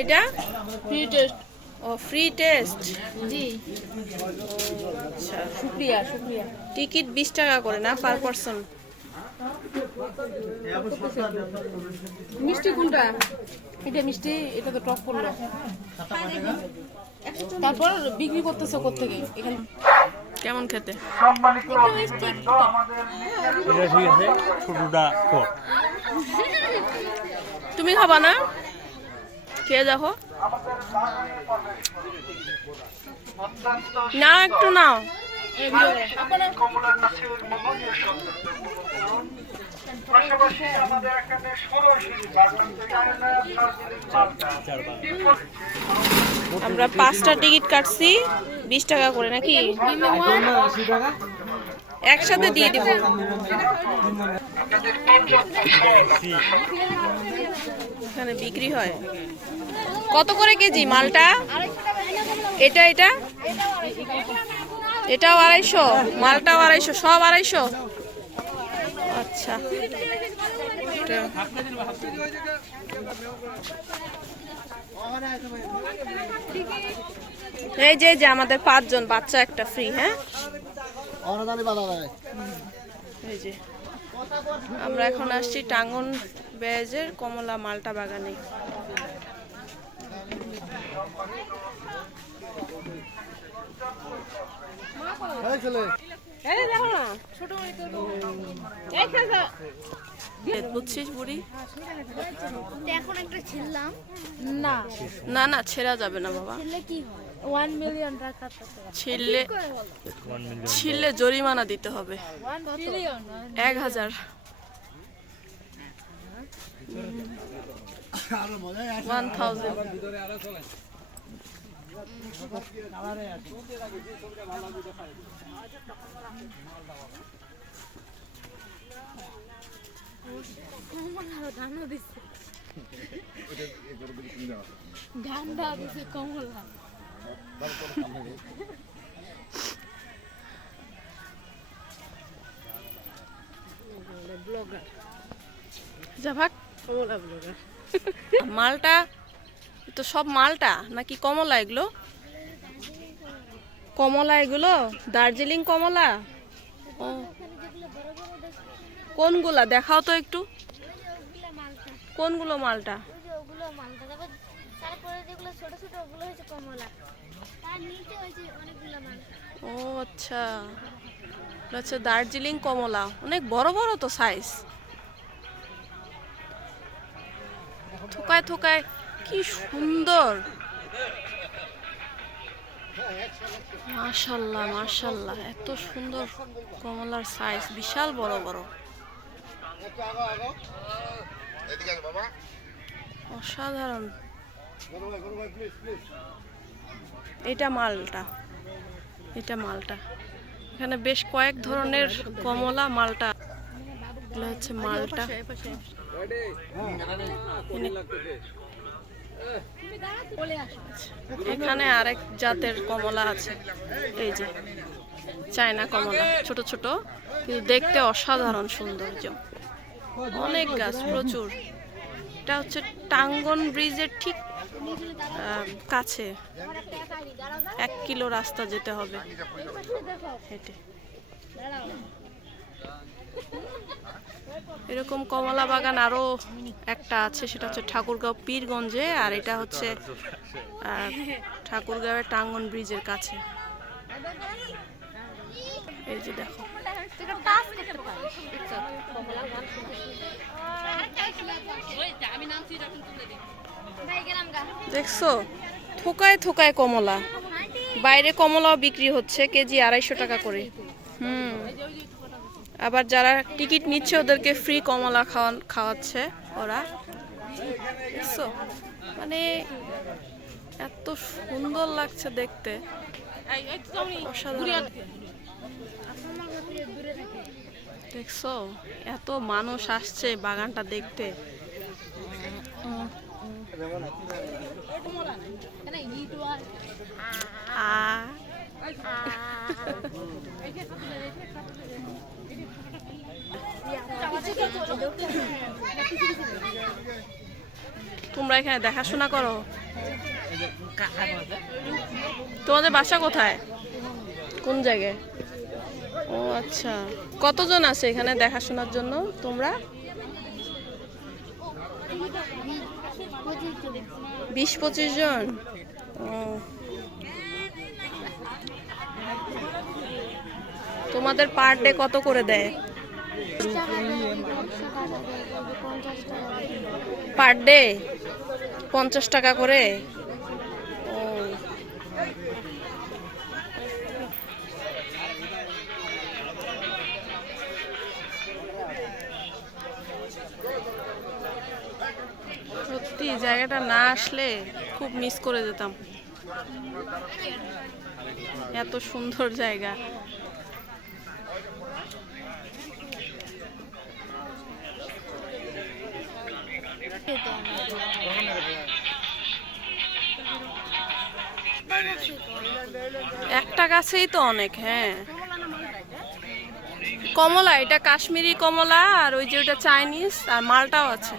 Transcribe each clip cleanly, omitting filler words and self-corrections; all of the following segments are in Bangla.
এটা ফ্রি টেস্ট। ও ফ্রি টেস্ট। জি, আচ্ছা, শুক্রিয়া শুক্রিয়া। টিকিট 20 টাকা করে না পার পারসন? মিষ্টি কোনটা? এটা মিষ্টি, এটা তো টক করলো। তারপর বিক্রি করতেছে কোত্থেকে এখানে? কেমন খেতে? এটা ঠিক আছে, ছোটটা টক। তুমি খাবা না? খেয়ে দেখো না, একটু নাও। আমরা 5টা টিকিট কাটছি 20 টাকা করে নাকি? একসাথে দিয়ে দিব। এখানে বিক্রি হয় কত করে কেজি মালটা? এটা এটা এটাও 250, মালটাও 250, সব 250। আচ্ছা, এই যে আমাদের 5 জন বাচ্চা একটা ফ্রি। হ্যাঁ, এই যে আমরা এখন আসছি টাঙ্গন ব্যারেজের কমলা মালটা বাগানে। বুঝছিস বুড়ি? এখন একটা ছিললাম না, না না, ছেঁড়া যাবে না বাবা। ছিললে কি হয়? 1 মিলিয়ন টাকা। ছিললে জরিমানা দিতে হবে 1 ট্রিলিয়ন। 1000। 1000। ধানও দিছে, ধানটা দিছে কমলা। ব্লগার যা ভাগ। কমলা ব্লগার। মালটা তো সব মালটা নাকি কমলা? এগুলো কমলা, এগুলো দার্জিলিং কমলা। ও, কোনগুলা দেখাও তো একটু, কোনগুলো মালটা? ওগুলো মালটা, তারপরে যেগুলো ছোট ছোট ওগুলো হচ্ছে কমলা, তার নিচে হয়েছে অনেকগুলো মালটা। ও আচ্ছা, এটা হচ্ছে দার্জিলিং কমলা, অনেক বড় বড় তো সাইজ। থোকায় থোকায় কি সুন্দর, মাশাআল্লাহ মাশাআল্লাহ, এত সুন্দর কমলার সাইজ, বিশাল বড় বড়, অসাধারণ। এটা মালটা, এটা মালটা। এখানে বেশ কয়েক ধরনের কমলা মালটা। এগুলো হচ্ছে মালটা। এখানে আরেক জাতের কমলা আছে, এই যে চায়না কমলা, ছোট ছোট কিন্তু দেখতে অসাধারণ সৌন্দর্য, অনেক গাছ প্রচুর। এটা হচ্ছে টাঙ্গন ব্রিজের ঠিক কাছে, 1 কিলো রাস্তা যেতে হবে হেঁটে। এরকম কমলা বাগান আরো একটা আছে, সেটা হচ্ছে ঠাকুরগাঁও পীরগঞ্জে, আর এটা হচ্ছে ঠাকুরগাঁওয়ের টাঙ্গন ব্রিজের কাছে। এই যে দেখো, দেখছো থোকায় থোকায় কমলা। বাইরে কমলাও বিক্রি হচ্ছে কেজি 250 টাকা করে। আবার যারা টিকিট নিচ্ছে ওদেরকে ফ্রি কমলা খাওয়াচ্ছে ওরা। দেখছো, মানে এত সুন্দর লাগছে দেখতে, অসাধারণ। দেখছো, এত মানুষ আসছে বাগানটা দেখতে। তোমরা এখানে দেখাশোনা করো? তোমাদের বাসা কোথায়, কোন জায়গায়? ও আচ্ছা, কতজন আছে এখানে দেখাশোনার জন্য তোমরা? 20-25 জন। ও, তোমাদের পার ডে কত করে দেয়? পার ডে 50 টাকা করে। ও, সত্যি জায়গাটা না আসলে খুব মিস করে যেতাম, এত সুন্দর জায়গা। একটা গাছেই তো অনেক। হ্যাঁ, কমলা, এটা কাশ্মীরি কমলা, আর ওই যে ওটা চাইনিজ, আর মালটাও আছে।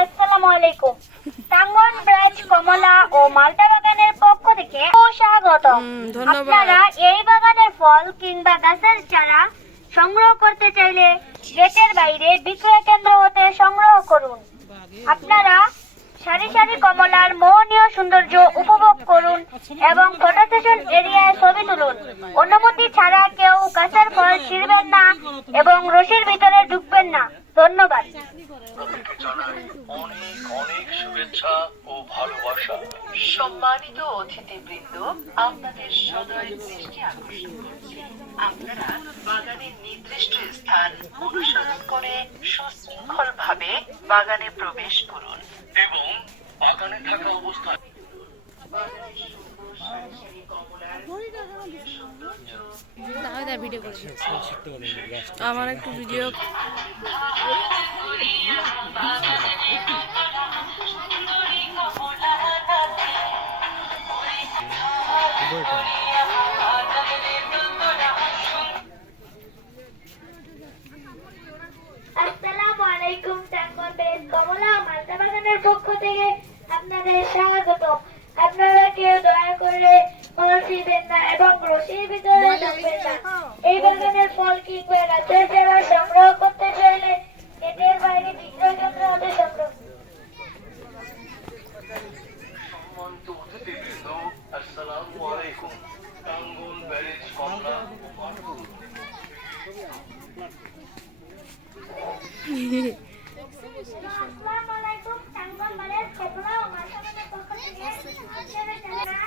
আসসালামু আলাইকুম। টাঙ্গন ব্রাঞ্চ কমলা ও মালটা বাগানের পক্ষ থেকে স্বাগতম। ধন্যবাদ। আপনারা এই বাগানের ফল কিংবা গাছের চারা সংগ্রহ করতে চাইলে গেটের বাইরে বিক্রয় কেন্দ্র হতে সংগ্রহ করুন। আপনারা সারি সারি কমলার মোহনীয় সৌন্দর্য উপভোগ করুন এবং ফটো সেশন এরিয়ায় ছবি তুলুন। অনুমতি ছাড়া কেউ গাছের ফল ছিঁড়বেন না এবং রশির ভিতরে ঢুকবেন না। ধন্যবাদ। অনেক অনেক শুভেচ্ছা ও ভালোবাসা। সম্মানিত অতিথিবৃন্দ, আপনাদের সদয় দৃষ্টি আকর্ষণ করছি। আপনারা বাগানের নির্দিষ্ট স্থান অনুসরণ করে সুশৃঙ্খল ভাবে বাগানে প্রবেশ করুন এবং বাগানে থাকা অবস্থায় ভিডিও করছি। আমার একটু ভিডিও। আসসালামু আলাইকুম। টাঙ্গন ব্রাঞ্চ কমলা ও মালটা বাগানের পক্ষ থেকে আপনাদের স্বাগতম। আপনারা কেউ দয়া করে ফল ছিঁড়বেন না এবং রশির ভিতরে ঢুকবেন না। এই বাগানের ফল কিংবা গাছের চারা সংগ্রহ করতে চাইলে গেটের বাইরে বিক্রয় কেন্দ্র হতে সংগ্রহ। সম্মানিত অতিথিবৃন্দ, আসসালামু আলাইকুম। টাঙ্গন ব্যারেজ কমলা ও মালটা আসসালামু আলাইকুম। টাঙ্গন ব্রাঞ্চ কমলা ও মালটা বাগানের পক্ষ থেকে আপনাদের চারা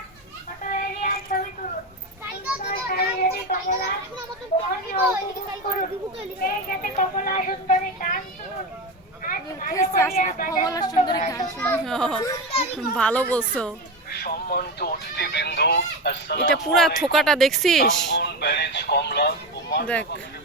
ফটো এরিয়ায় ছবি তুলুন। সারি কমলা মোহনীয় উপভোগ করুন। সেই সাথে কমলা সুন্দরী গান শুনুন। কমলা সুন্দরী গান ভালো বলছো। সম্মানিত অতিথিবৃন্দ, এটা পুরা থোকাটা দেখছিস? টাঙ্গন ব্যারেজ কমলা ও মালটা দেখ। বাগানের